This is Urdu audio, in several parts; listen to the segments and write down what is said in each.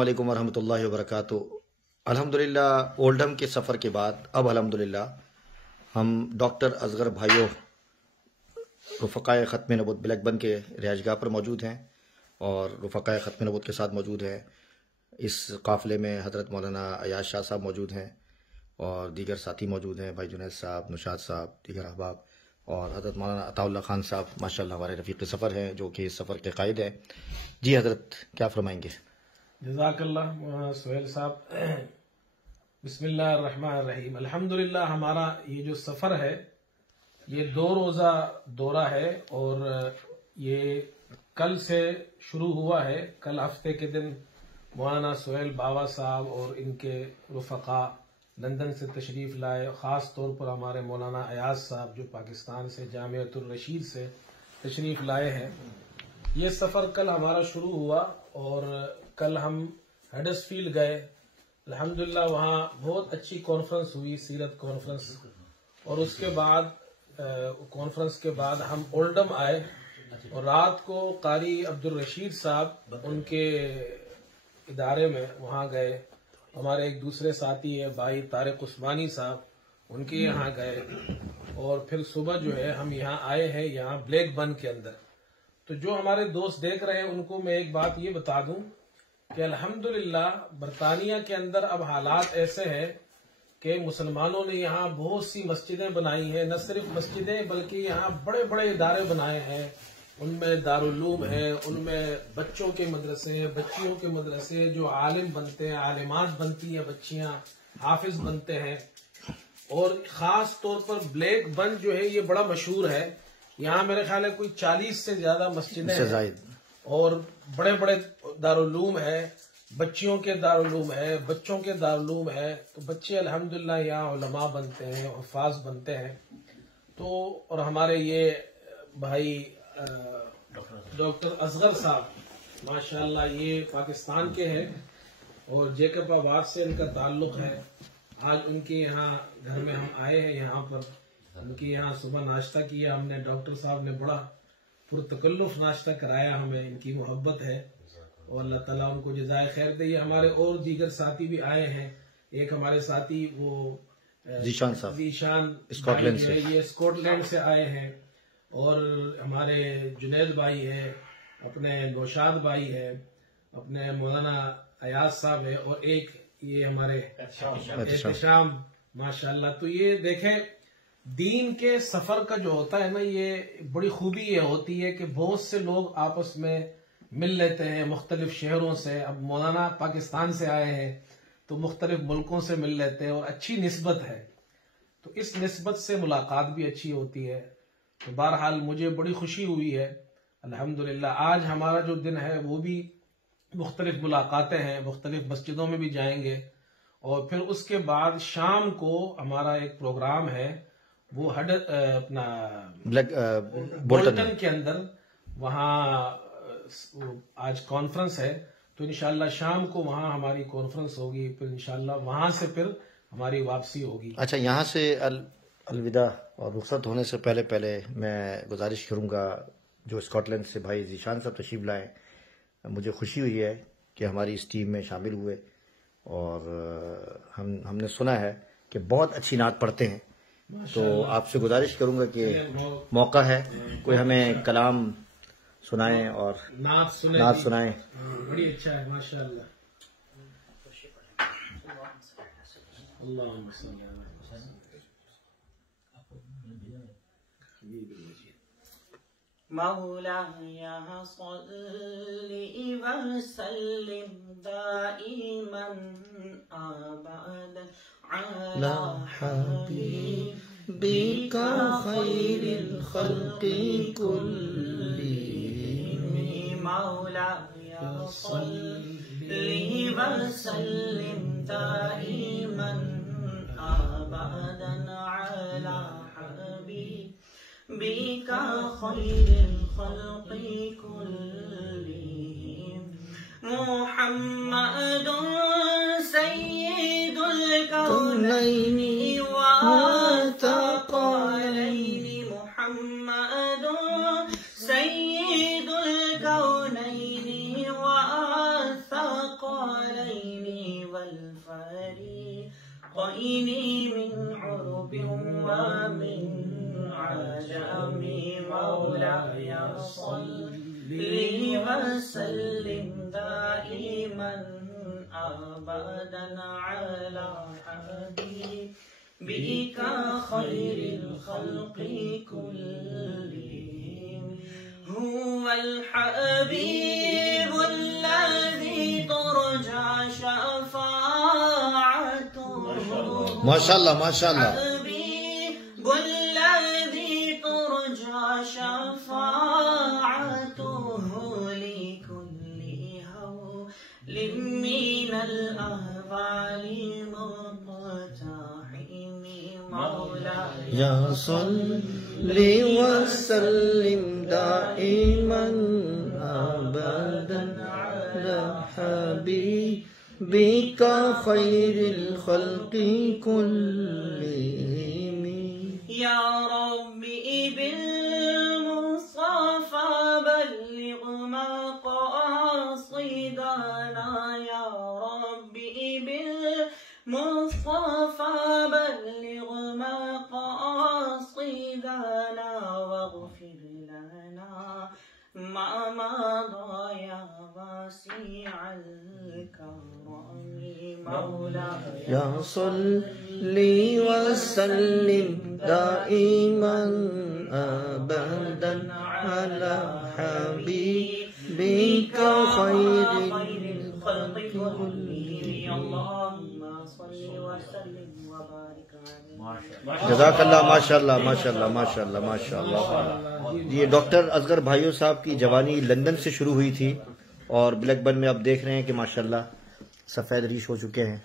السلام علیکم ورحمۃ اللہ وبرکاتہ۔ الحمدللہ اولڈم کے سفر کے بعد اب الحمدللہ ہم ڈاکٹر اصغر بھائیو رفقائے ختم نبوت بلیک بن کے رہائش گاہ پر موجود ہیں اور رفقائے ختم نبوت کے ساتھ موجود ہیں۔ اس قافلے میں حضرت مولانا ایاز شاہ صاحب موجود ہیں اور دیگر ساتھی موجود ہیں، بھائی جنید صاحب، نشاد صاحب، دیگر احباب، اور حضرت مولانا عطا اللہ خان صاحب ماشاءاللہ ہمارے رفیق سفر ہیں جو کہ اس سفر کے قائد ہیں۔ جی حضرت کیا فرمائیں گے؟ جزاک اللہ مولانا سہیل صاحب۔ بسم اللہ الرحمن الرحیم۔ الحمدللہ ہمارا یہ جو سفر ہے یہ 2 روزہ دورہ ہے اور یہ کل سے شروع ہوا ہے۔ کل ہفتے کے دن مولانا سہیل باوا صاحب اور ان کے رفقا لندن سے تشریف لائے، خاص طور پر ہمارے مولانا ایاز صاحب جو پاکستان سے جامعۃ الرشید سے تشریف لائے ہیں۔ یہ سفر کل ہمارا شروع ہوا اور کل ہم ہڈرسفیلڈ گئے۔ الحمدللہ وہاں بہت اچھی کانفرنس ہوئی، سیرت کانفرنس، اور اس کے بعد کانفرنس کے بعد ہم اولڈم آئے اور رات کو قاری عبدالرشید صاحب ان کے ادارے میں وہاں گئے۔ ہمارے ایک دوسرے ساتھی ہے بھائی طارق عثمانی صاحب، ان کے یہاں گئے اور پھر صبح جو ہے ہم یہاں آئے ہیں، یہاں بلیک بن کے اندر۔ تو جو ہمارے دوست دیکھ رہے ہیں ان کو میں ایک بات یہ بتا دوں کہ الحمدللہ برطانیہ کے اندر اب حالات ایسے ہیں کہ مسلمانوں نے یہاں بہت سی مسجدیں بنائی ہیں، نہ صرف مسجدیں بلکہ یہاں بڑے بڑے ادارے بنائے ہیں۔ ان میں دارالعلوم ہے، ان میں بچوں کے مدرسے ہیں، بچیوں کے مدرسے، جو عالم بنتے ہیں، عالمات بنتی ہیں، بچیاں حافظ بنتے ہیں۔ اور خاص طور پر بلیک بن جو ہے یہ بڑا مشہور ہے، یہاں میرے خیال ہے کوئی 40 سے زیادہ مسجدیں ہیں اور بڑے بڑے دارالعلوم ہے، بچیوں کے دارالعلوم ہے، بچوں کے دارالعلوم ہے۔ تو بچے الحمدللہ یہاں علماء بنتے ہیں، حفاظ بنتے ہیں۔ تو اور ہمارے یہ بھائی ڈاکٹر اصغر صاحب ماشاءاللہ یہ پاکستان کے ہیں اور جیکب آباد سے ان کا تعلق ہے۔ آج ان کے یہاں گھر میں ہم آئے ہیں، یہاں پر ان کے یہاں صبح ناشتہ کیا ہم نے۔ ڈاکٹر صاحب نے بڑا پرتکلف ناشتہ کرایا ہمیں، ان کی محبت ہے اور اللہ تعالیٰ ان کو جزائے خیر دے۔ یہ ہمارے اور دیگر ساتھی بھی آئے ہیں۔ ایک ہمارے ساتھی وہ ذیشان صاحب ذیشان اسکاٹ سے، یہ اسکاٹ لینڈ سے آئے ہیں، اور ہمارے جنید بھائی ہے، اپنے نوشاد بھائی ہے، اپنے مولانا ایاز صاحب ہے، اور ایک یہ ہمارے احتشام ماشاءاللہ۔ تو یہ دیکھیں دین کے سفر کا جو ہوتا ہے نا، یہ بڑی خوبی یہ ہوتی ہے کہ بہت سے لوگ آپس میں مل لیتے ہیں مختلف شہروں سے۔ اب مولانا پاکستان سے آئے ہیں تو مختلف ملکوں سے مل لیتے ہیں اور اچھی نسبت ہے، تو اس نسبت سے ملاقات بھی اچھی ہوتی ہے۔ تو بہرحال مجھے بڑی خوشی ہوئی ہے الحمدللہ۔ آج ہمارا جو دن ہے وہ بھی مختلف ملاقاتیں ہیں، مختلف مسجدوں میں بھی جائیں گے، اور پھر اس کے بعد شام کو ہمارا ایک پروگرام ہے، وہ اپنا بولٹن کے اندر، وہاں آج کانفرنس ہے، تو انشاءاللہ شام کو وہاں ہماری کانفرنس ہوگی، پھر انشاءاللہ وہاں سے پھر ہماری واپسی ہوگی۔ اچھا، یہاں سے الوداع اور رخصت ہونے سے پہلے میں گزارش کروں گا، جو اسکاٹ لینڈ سے بھائی ذیشان صاحب تشریف لائے، مجھے خوشی ہوئی ہے کہ ہماری اس ٹیم میں شامل ہوئے، اور ہم نے سنا ہے کہ بہت اچھی نعت پڑھتے ہیں، تو آپ سے گزارش کروں گا کہ موقع ہے کوئی ہمیں کلام سنائیں اور نعت سنائیں۔ بڑی اچھا ہے ماشاءاللہ۔ اللہم صلی اللہ مولاي صل وسلم دائما أبدا على حبيبك خير الخلق كلهم مولاي صل وسلم دائما أبدا على حبيبك خير الخلق كلهم محمد سيد الكونين والثقلين محمد سيد الكونين والثقلين والفريقين من عرب ومن عجم مولاي صل وسلم دائما أبدا على حبيبك خير الخلق كلهم. هو الحبيب الذي ترجى شفاعته. ماشاءاللہ ماشاءاللہ. الحبيب الذي ترجى شفاعته لكل هول من الأهوال مقتحم مولاي یا صلی وسلم دائما ابدا على حبیبک خیر الخلق كلهم. يا ربي بالمصطفى بلغ مقاصدنا. يا ربي بالمصطفى بلغ مقاصدنا واغفر لنا ما مضى يا واسع الكرم مولاي. یا صلی وسلم دائما ابدا على حبیبک خیر الخلق كلهم. اللهم صل وسلم وبارك عليه. جزاک اللہ. ماشاءاللہ ماشاءاللہ ماشاءاللہ ماشاءاللہ. یہ ڈاکٹر اصغر بھائیو صاحب کی جوانی لندن سے شروع ہوئی تھی اور بلیک بن میں اب دیکھ رہے ہیں کہ ماشاءاللہ سفید ریش ہو چکے ہیں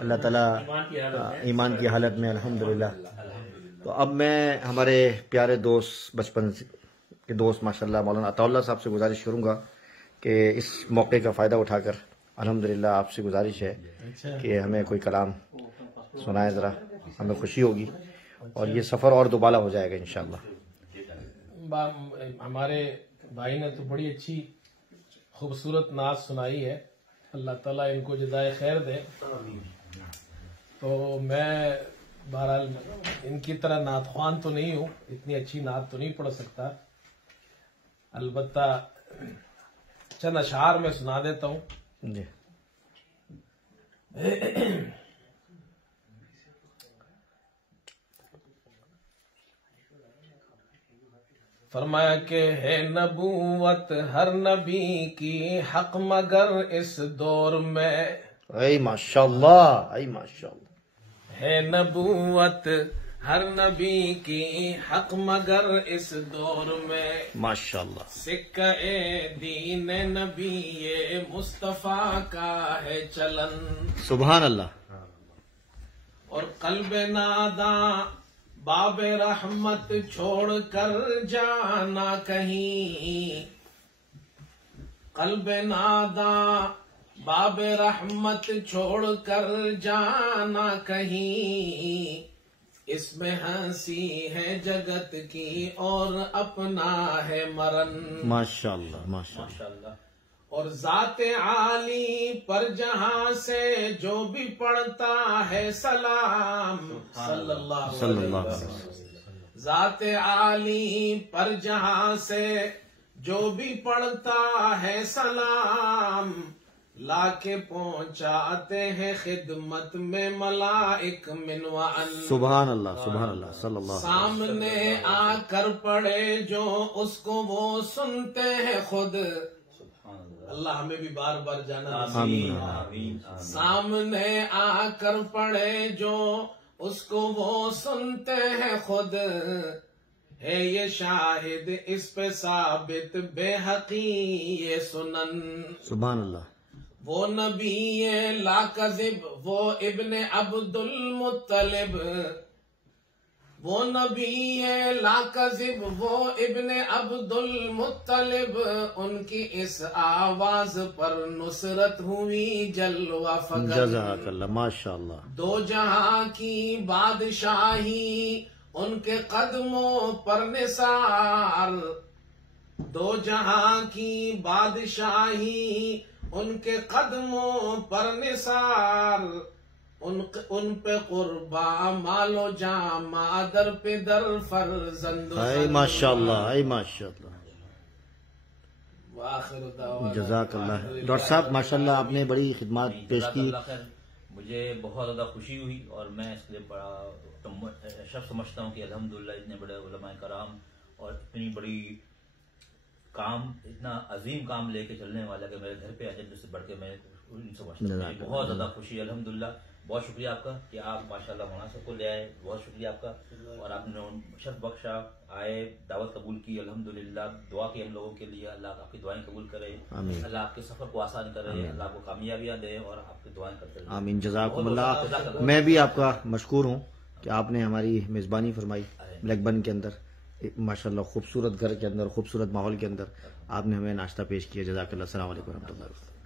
اللہ تعالیٰ ایمان کی حالت میں الحمدللہ. تو اب میں ہمارے پیارے دوست بچپن کے دوست ماشاءاللہ مولانا عطا اللہ صاحب سے گزارش کروں گا کہ اس موقع کا فائدہ اٹھا کر الحمدللہ آپ سے گزارش ہے کہ ہمیں کوئی کلام سنائیں ذرا, ہمیں خوشی ہوگی اور یہ سفر اور دوبالا ہو جائے گا انشاءاللہ. ہمارے بھائی نے تو بڑی اچھی خوبصورت نعت سنائی ہے, اللہ تعالیٰ ان کو جزائے خیر دے. تو میں بہرحال ان کی طرح نعت خوان تو نہیں ہوں, اتنی اچھی نعت تو نہیں پڑھ سکتا, البتہ چند اشعار میں سنا دیتا ہوں. جی فرمایا کہ ہے نبوت ہر نبی کی حق مگر اس دور میں, اے ماشاءاللہ اے ماشاءاللہ. ہے نبوت ہر نبی کی حق مگر اس دور میں, ماشاءاللہ. سکہ دین نبی مصطفیٰ کا ہے چلن, سبحان اللہ. اور قلب ناداں باب رحمت چھوڑ کر جانا کہیں, قلب ناداں باب رحمت چھوڑ کر جانا کہیں, اس میں ہنسی ہے جگت کی اور اپنا ہے مرن. ماشاءاللہ ماشاءاللہ. اور ذات عالی پر جہاں سے جو بھی پڑھتا ہے سلام, صلی اللہ علیہ وسلم. ذات عالی پر جہاں سے جو بھی پڑھتا ہے سلام, لا کے پہنچاتے ہیں خدمت میں ملائک من وعن. سبحان اللہ سبحان اللہ صلی اللہ علیہ وسلم. سامنے آ کر پڑھے جو اس کو وہ سنتے ہیں خود, اللہ ہمیں بھی بار بار جانا نصیب. سامنے آ کر پڑھے جو اس کو وہ سنتے ہیں خود, ہے یہ شاہد اس پہ ثابت بے حقی یہ سنن. سبحان اللہ. وہ نبی لا کذب وہ ابن عبد المطلب, وہ نبی لا کذب وہ ابن عبد المطلب, ان کی اس آواز پر نصرت ہوئی جلوہ فگر. جزاک اللہ ماشاءاللہ. دو جہاں کی بادشاہی ان کے قدموں پر نثار, دو جہاں کی بادشاہی ان کے قدموں پر نثار، ان پہ قرباں مال و جاں، مادر پہ در فرزند، اے ماشاء اللہ، اے ماشاء اللہ، وآخر دعوانا جزاک اللہ۔ ڈاکٹر صاحب ماشاء اللہ آپ نے بڑی خدمات پیش جزاک کی۔ اللہ خیر۔ مجھے بہت زیادہ خوشی ہوئی اور میں اس کے لیے بڑا شرف سمجھتا ہوں کہ الحمدللہ اتنے بڑے علماء کرام اور اتنی بڑی کام، اتنا عظیم کام لے کے چلنے والا کہ میرے گھر پہ ایجنڈے سے بڑھ کے میں ان سے سمجھتا ہوں۔ مجھے بہت زیادہ خوشی ہے الحمدللہ۔ بہت شکریہ آپ کا کہ آپ ماشاءاللہ مولانا صاحب کو لے آئے، بہت شکریہ آپ کا، اور آپ نے شرف بخشا، آئے، دعوت قبول کی الحمدللہ۔ دعا کی ہم لوگوں کے لیے، اللہ آپ کی دعائیں قبول کرے، آمین، اللہ آپ کے سفر کو آسان کرے، اللہ آپ کو کامیابیاں دے اور آپ کی دعائیں کرتے رہے۔ آمین، جزاکم اللہ۔ میں بھی آپ کا مشکور ہوں کہ آپ نے ہماری میزبانی فرمائی بلیک بن کے اندر، ماشاءاللہ خوبصورت گھر کے اندر، خوبصورت ماحول کے اندر آپ نے ہمیں ناشتہ پیش کیا۔ جزاک اللہ۔ السلام علیکم و رحمۃ اللہ۔